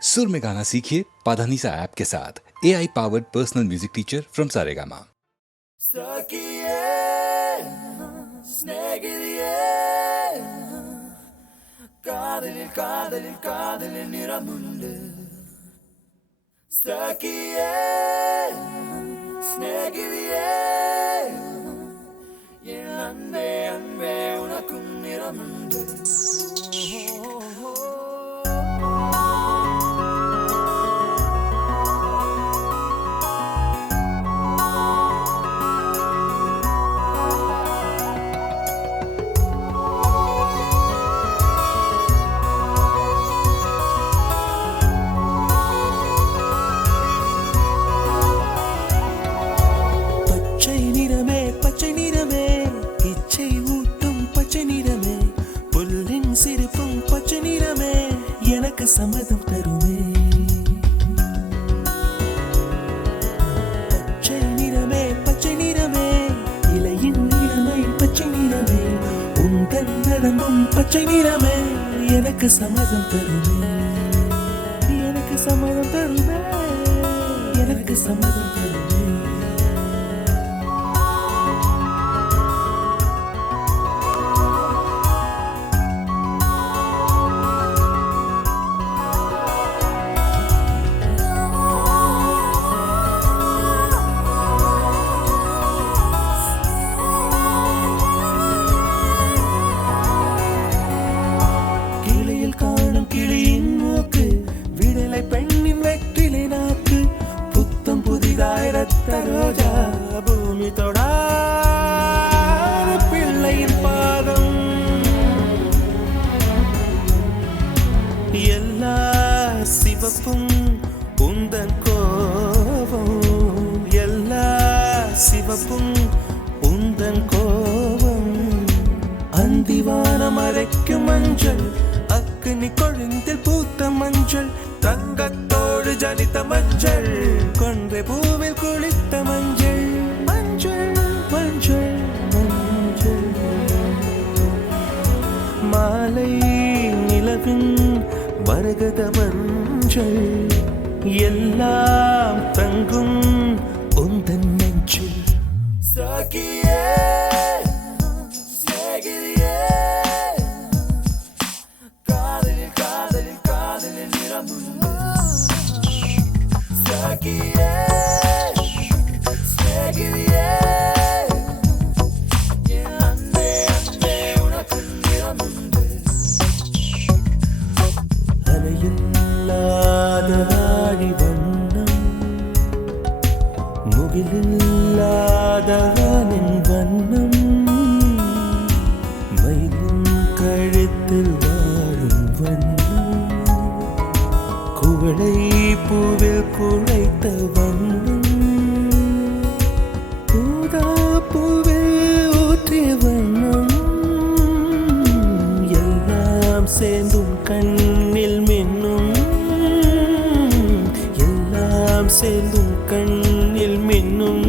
सुर में गाना सीखिए पाधानीसा ऐप के साथ AI powered personal music teacher from Saregama. சம்மதம் தருமே பச்சை நிறமே இலையின் நிறமை பச்சை நிறமே உந்தன் நரம்பும் பச்சை நிறமே எனக்கு சம்மதம் தருமே எனக்கு சம்மதம் தருமே எனக்கு சம்மதம் தருமே ரோஜா பூமி தொடாத பிள்ளையின் பாதம் எல்லா சிவப்பும் உந்தன் கோபம் எல்லா சிவப்பும் உந்தன் கோபம் அந்திவானம் அரைக்கும் மஞ்சள் அக்னி கொழுந்தில் பூத்த மஞ்சள் தங்கத்தோடு ஜனித்த மஞ்சள் கொன்றை பூவில் குளித்த மஞ்சள் மஞ்சள் மஞ்சள் மஞ்சள் மாலை நிலவின் மரகத மஞ்சள் எல்லாம் தங்கும் உந்தன் நெஞ்சில் சகியே முகிலில்லாதவனின் வண்ணம் மயிலின் கழுத்தில் வாழும் வண்ணம் குவளை பூவில் குழைத்த வண்ணம் ஊதா பூவில் ஊற்றிய வண்ணம் எல்லாம் சேர்ந்தும் கண்ணில் மின்னும் எல்லாம் சேர்ந்தும் கண்ணில் மின்னும்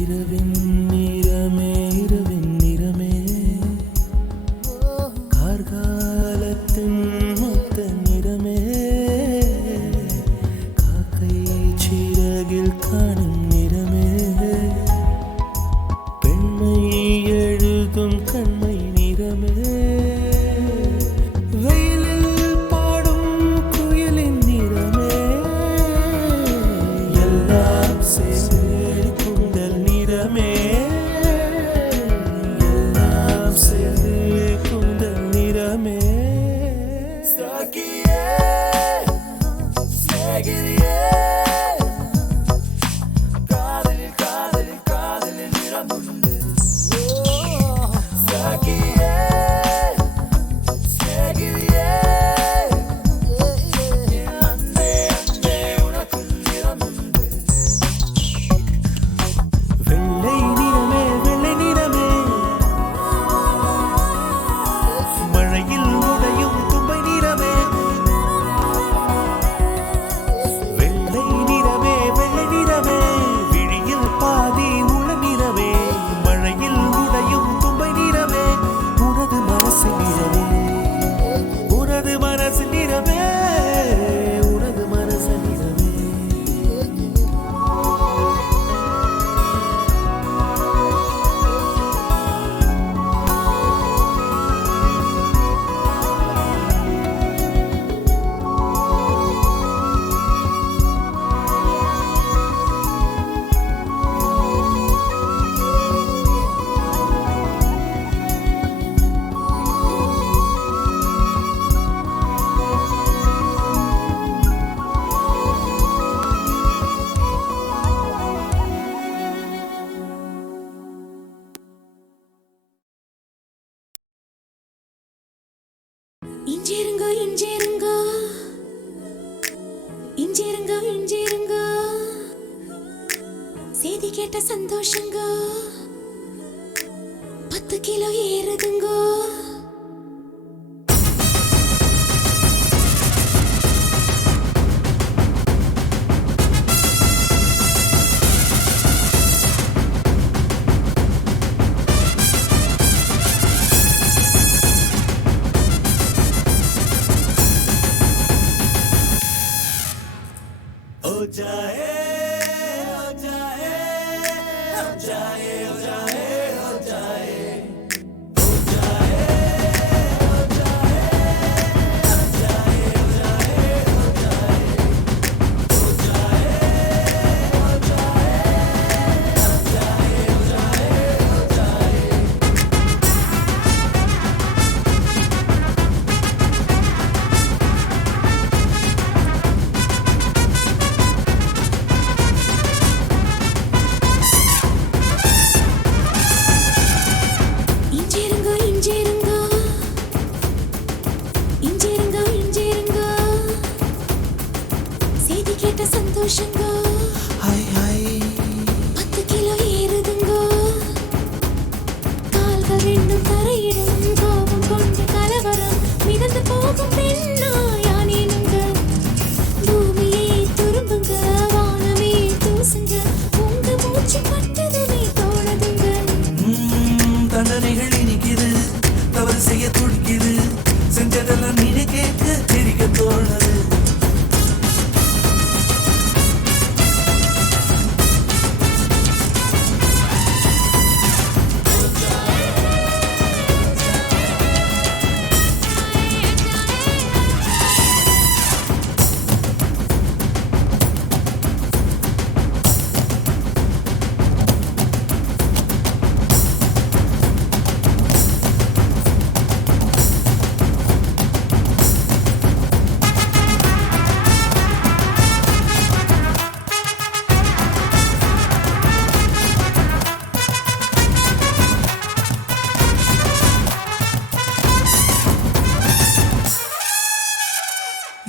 இரவின் நிறமே இரவின் நிறமே கார்காலத்தின் மொத்த நிறமே காக்கை சிறகில் காணும் நிறமே பெண்மை எழுதும் கண்மை நிறமே வெயிலில் பாடும் குயிலின் நிறமே எல்லாம் சேர்ந்து எல்லாம் சேர்ந்து குந்தல் நிறமே வெள்ளை நிறமே இஞ்சிருங்கோ இஞ்சிருங்கோ இஞ்சிருங்கோ இஞ்சிருங்கோ செய்தி கேட்ட சந்தோஷங்கோ 10 கிலோ ஏறுதுங்கோ हो जाए हो जाए हो जाए हो जाए हो जाए हो जाए हो जाए हो जाए हो जाए हो जाए हो जाए हो जाए हो जाए हो जाए இஞ்சிருங்கோ இஞ்சிருங்கோ இஞ்சிருங்கோ இஞ்சிருங்கோ செய்தி கேட்ட சந்தோஷங்கோ हाय हाय 10 கிலோ ஏறுதுங்கோ கால்கள் ரெண்டும் தரையிடும் கோபம் கொண்டு கலவரம் மிதந்து போகும் பெண்ணா யானேனுங்க பூமியே துரும்புங்க வானமே தூசுங்க உங்க மூச்சு பட்டதுமே தோணுதுங்க தண்டனைகள் இனிக்குது தவறு செய்ய துடிக்குது செஞ்சதெல்லாம் நீனே கேட்க தெரிக்க தோணுது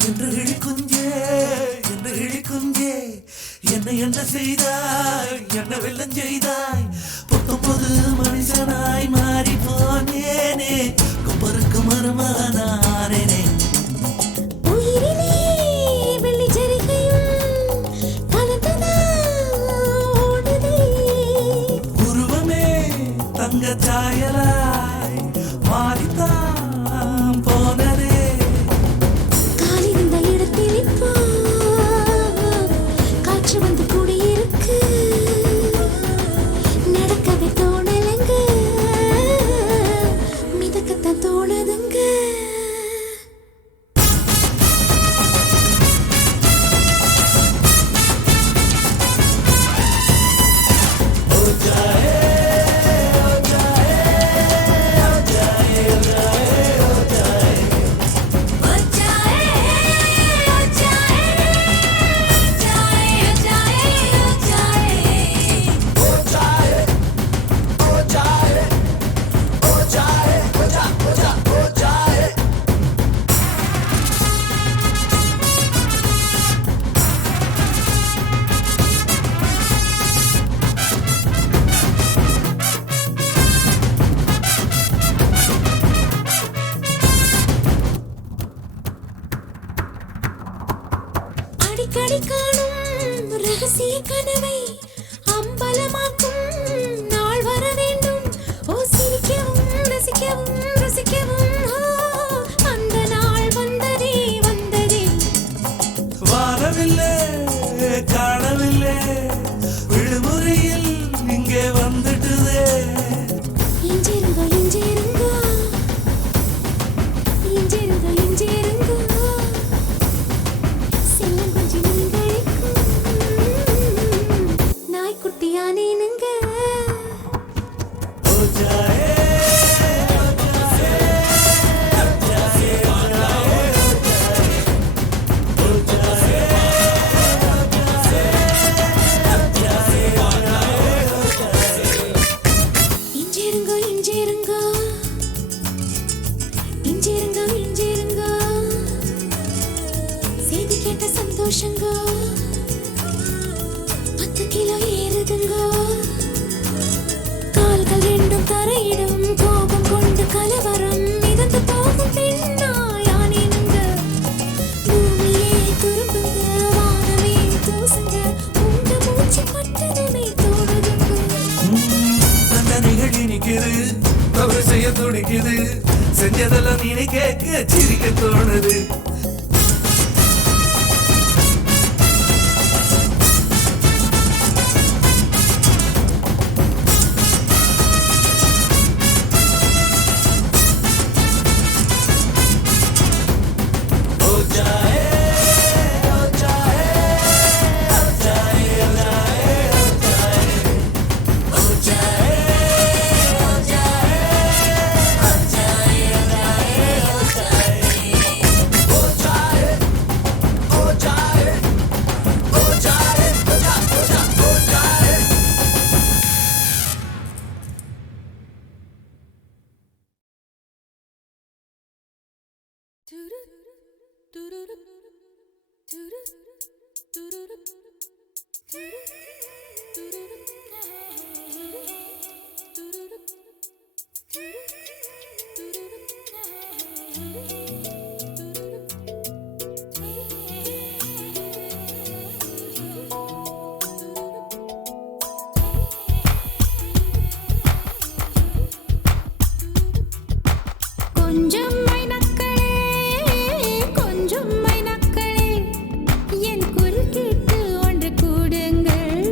என்று இழிக்குஞ்சே என்று இழிக்குஞ்சே என்னை என்ன செய்தாய் என்ன வெள்ளம் செய்தாய் 19 மனுஷனாய் மாறி போனேனே கொப்பருக்கு மருமானானேனே உயிரிலே வெள்ளி ஜரிகையும் கலந்ததா ஓடுதே உருவமே தங்க சாயலாய் மாறித்தான் போனதே காலிருந்த இடத்தில் இப்போ காற்று வந்து கூடியிருக்கு நடக்கவே தோணலங்க மிதக்கத்தான் தோணுதுங்க हो जाए हो जाए हो जाए हो जाए தண்டனைகள் இனிக்குது தவறு செய்ய துடிக்குது செஞ்சதெல்லாம் நீ கேட்க சிரிக்க தோணுது கொஞ்சம் மைனக்களே கொஞ்சம் மைனக்களே என் குரல் கேட்டு ஒன்று கூடுங்கள்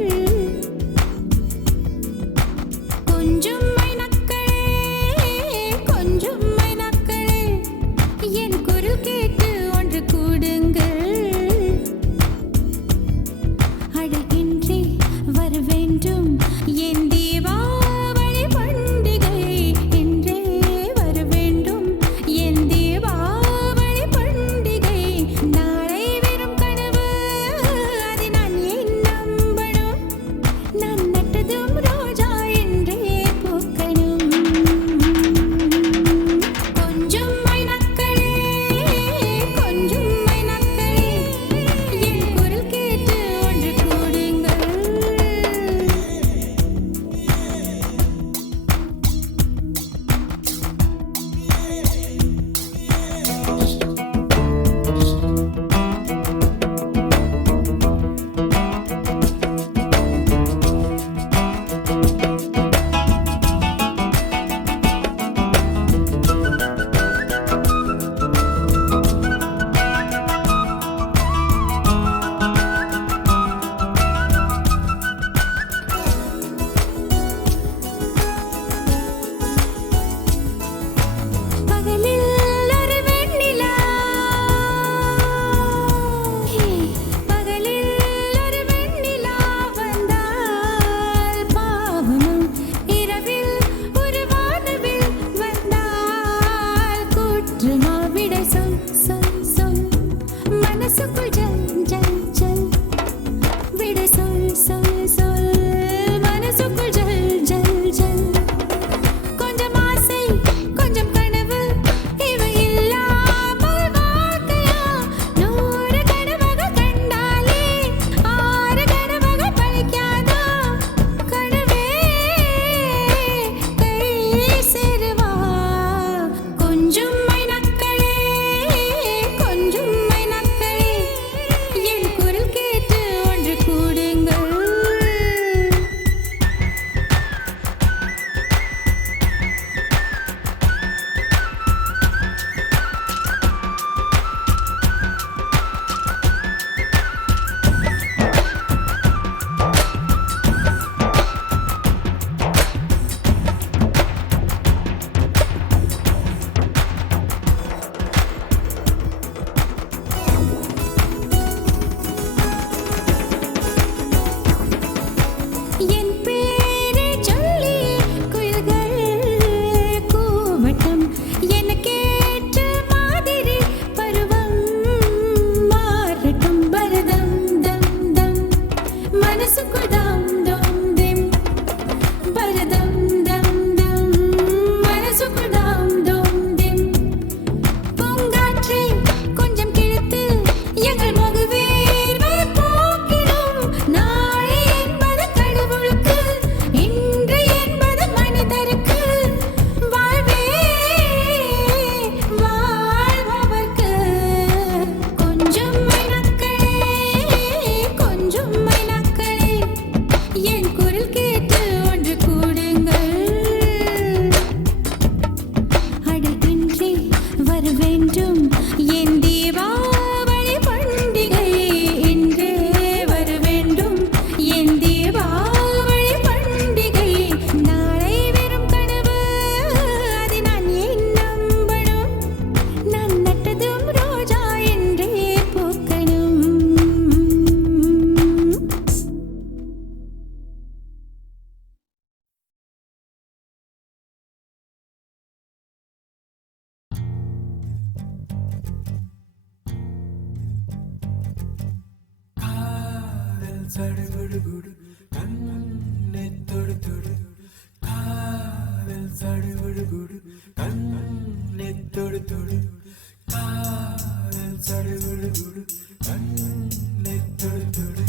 சடுகுடு கண்ணை தொடு தொடு காதல் சடுகுடு கண்ணை தொடு தொடு காதல் சடுகுடு கண்ணை தொடு தொடு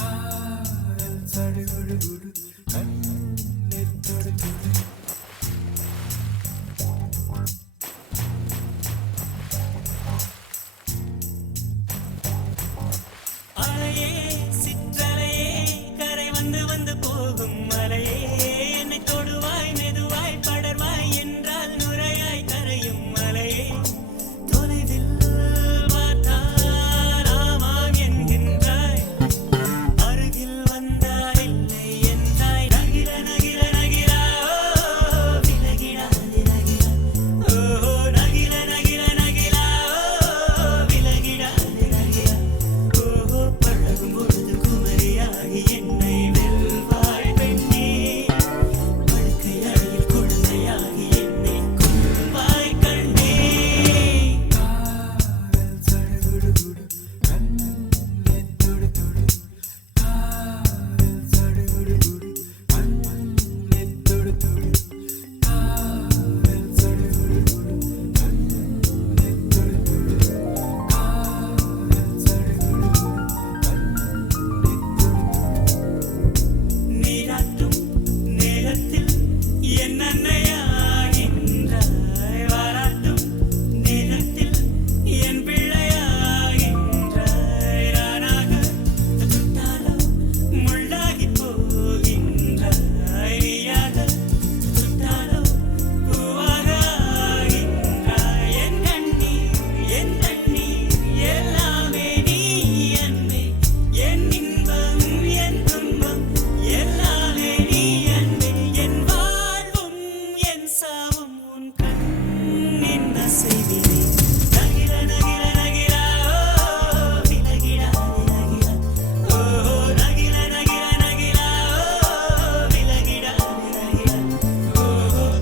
காதல் சடுகுடு கண்ணை தொடு தொடு அலையே சிற்றலையே கரை வந்து வந்து போகும் மலையே என்னை தொடுவாய் மெதுவாய் படர்வாய் என்றால் நுரையாய் கரையும் மலையே தொலைவில் பார்த்தால் ஆமாம் என்கின்றாய் அருகில் வந்தால் இல்லை என்றாய் நகிர நகிர நகிரா விலகிடாது நகிரா ஓ நகிர நகிர நகிரா விலகிடாது நகிரா பழகும் பொழுது குமரியாகி என்னை வெல்வாய் பெண்ணே படுக்கை அறையில் குழந்தையாகி என்னை கொள்வாய் கண்ணே காதல் சடுகுடு கண்ணை தொடு தொடு காதல் சடுகுடு கண்ணை தொடு தொடு காதல் சடுகுடு கண்ணை தொடு தொடு காதல் சடுகுடு நீராட்டும் நேரத்தில் என் அன்னையாகின்றாய் வாராட்டும் நேரத்தில் என் பிள்ளையாகின்றாய் நானாக தொட்டாலோ முள்ளாகி போகின்றாய் நீயாக தொட்டாலோ பூவாக ஆகின்றாய் என் கண்ணீர் என் தண்ணீர் எல்லாமே நீ அன்பே என் இன்பம் என் துன்பம் எல்லாமே நீ அன்பே என் வாழ்வும் என் சாவும் உன் கண்ணின் அசைவிலே நகிர நகிர நகிரா விலகிடாது நகிரா ஓ நகிர நகிர நகிரா விலகிடாது நகிரா ஓ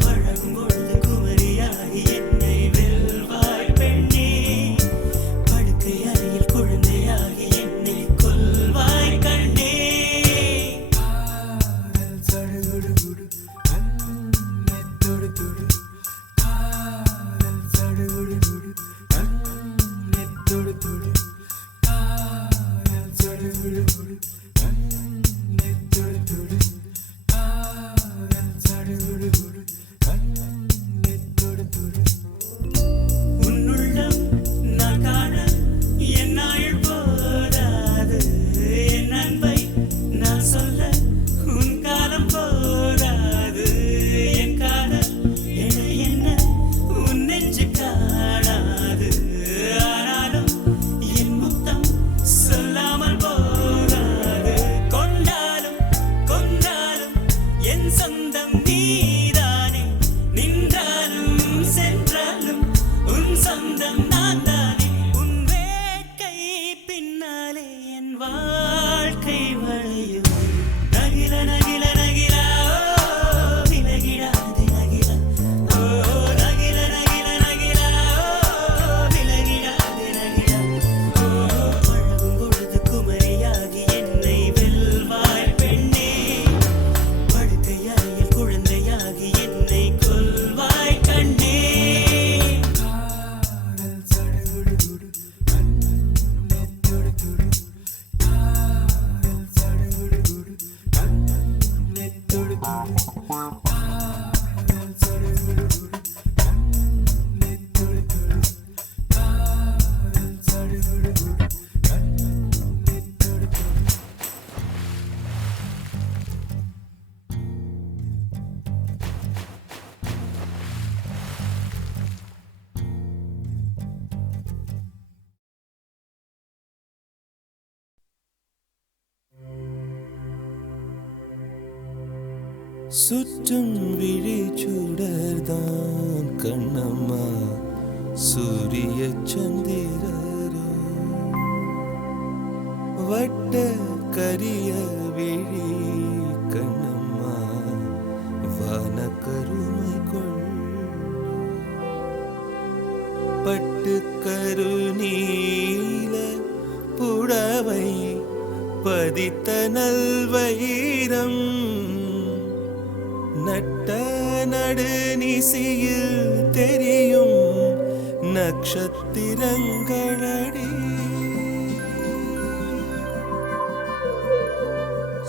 பழகும் பொழுது குமரியாகி என்னை வெல்வாய் பெண்ணே படுக்கை அறையில் குழந்தையாகி என்னை கொல்வாய் கண்ணே காதல் சடுகுடு கண்ணை தொடு தொடு காதல் சடுகுடு கண்ணை தொடு தொடு காதல் சடுகுடு கண்ணை தொடு தொடு காதல் சடுகுடு கண்ணை தொடு தொடு உன்னுள்ளம் நான் காண என் ஆயுள் போதாது என் அன்பை நான் சொல்ல உன் காலம் போதாது என் காதல் என என்ன உன் நெஞ்சு காணாது ஆனாலும் என் முத்தம் சொல்லாமல் போகாது கொண்டாலும் கொண்டாலும் என் சொந்தம் நீதானே நின்றாலும் சென்றாலும் உன் சொந்தம் நான் தானே உன் வேட்கை பின்னாலே என் வாழ்க்கை வளையும் நகிர நகிர நகிரா விலகிடாது நகிரா ஓ நகிர நகிர நகிரா விலகிடாது நகிரா ஓ பழகும் பொழுது குமரியாகி என்னை வெல்வாய் பெண்ணே படுக்கை அறையில் குழந்தையாகி என்னை கொல்வாய் கண்ணே காதல் சடுகுடு கண்ணை தொடு தொடு காதல் சடுகுடு கண்ணை தொடு தொடு காதல் சடுகுடு கண்ணை தொடு தொடு காதல் சடுகுடு கண்ணை தொடு தொடு சுற்றும் விழிச்சுடர்தான் கண்ணம்மா சூரிய சந்திரரோ வட்ட கரிய விழி கண்ணம்மா வான கருமை கொள் பட்டு கருநீல புடவை பதித்த நல்வயிரம் நட்ட நடு நிசியில் தெரியும் நட்சத்திரங்களடி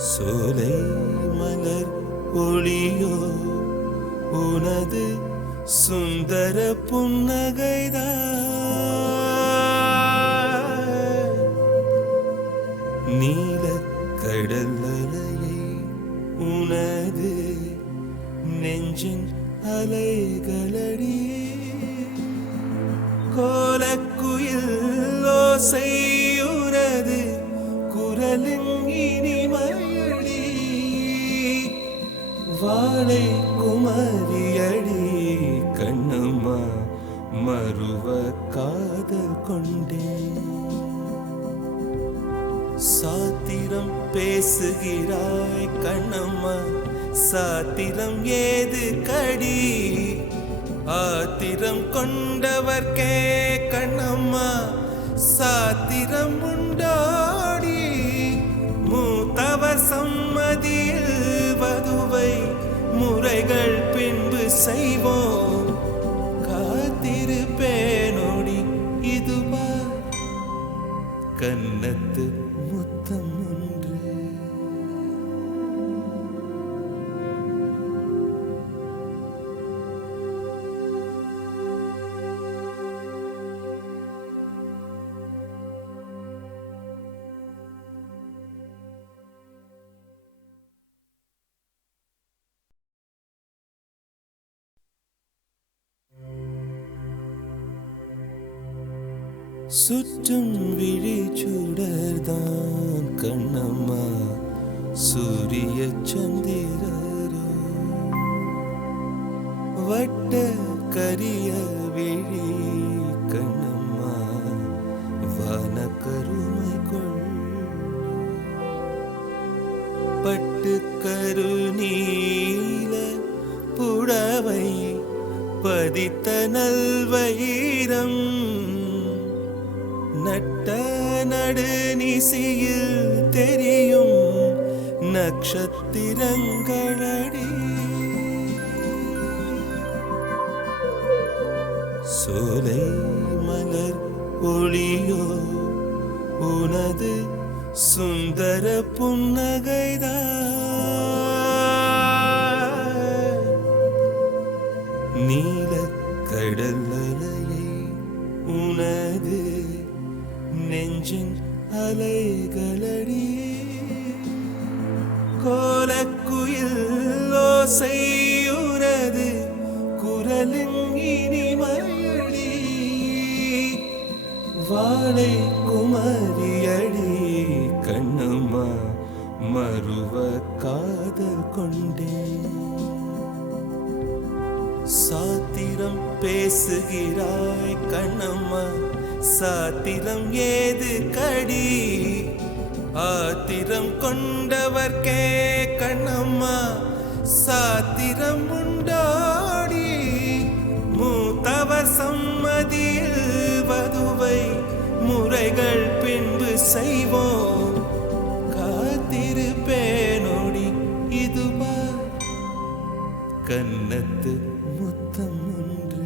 சோலை மலர் ஒளியோ உனது சுந்தர புன்னகைதான் நீல கடல் அலையை உனது நெஞ்சின் அலைகளடி கோலக்குயில் ஓசையுனது குரலின் இனிமையடி வாழை குமரியடி கண்ணம்மா மறுவ காதல் கொண்டேன் சாத்திரம் பேசுகிறாய் கண்ணம்மா சாத்திரம் ஏது கடி ஆத்திரம் கொண்டவர்க்கே கண்ணம்மா சாத்திரம் உண்டாடி மூத்தவர் சம்மதியில் வதுவை முறைகள் பின்பு செய்வோம் காத்திருப்பேனோடி இதுவா கன்னத்து முத்தம் ஒன்று சுற்றும் விழிச்சுடர்தான் கண்ணம்மா சூரிய சந்திரரோ வட்ட கரிய விழி கண்ணம்மா வான கருமை கொள் பட்டு கருநீல புடவை பதித்த நல்வயிரம் நட்ட நடு நிசியில் தெரியும் நட்சத்திரங்களடி சோலை மலர் ஒளியோ உனது சுந்தர புன்னகைதான் நீல கடல் அலையை உனது நெஞ்சின் அலைகளடி கோலக்குயில் ஓசையுனது குரலின் இனிமையடி வாழை குமரியடி கண்ணம்மா மறுவ காதல் கொண்டேன் சாத்திரம் பேசுகிறாய் கண்ணம்மா சாத்திரம் ஏது கடி ஆத்திரம் கொண்டவர்க்கே கண்ணம்மா சாத்திரம் உண்டாடி மூத்தவர் சம்மதியில் வதுவை முறைகள் பின்பு செய்வோம் காத்திருப்பேனோடி இதுவா கன்னத்து முத்தம் ஒன்று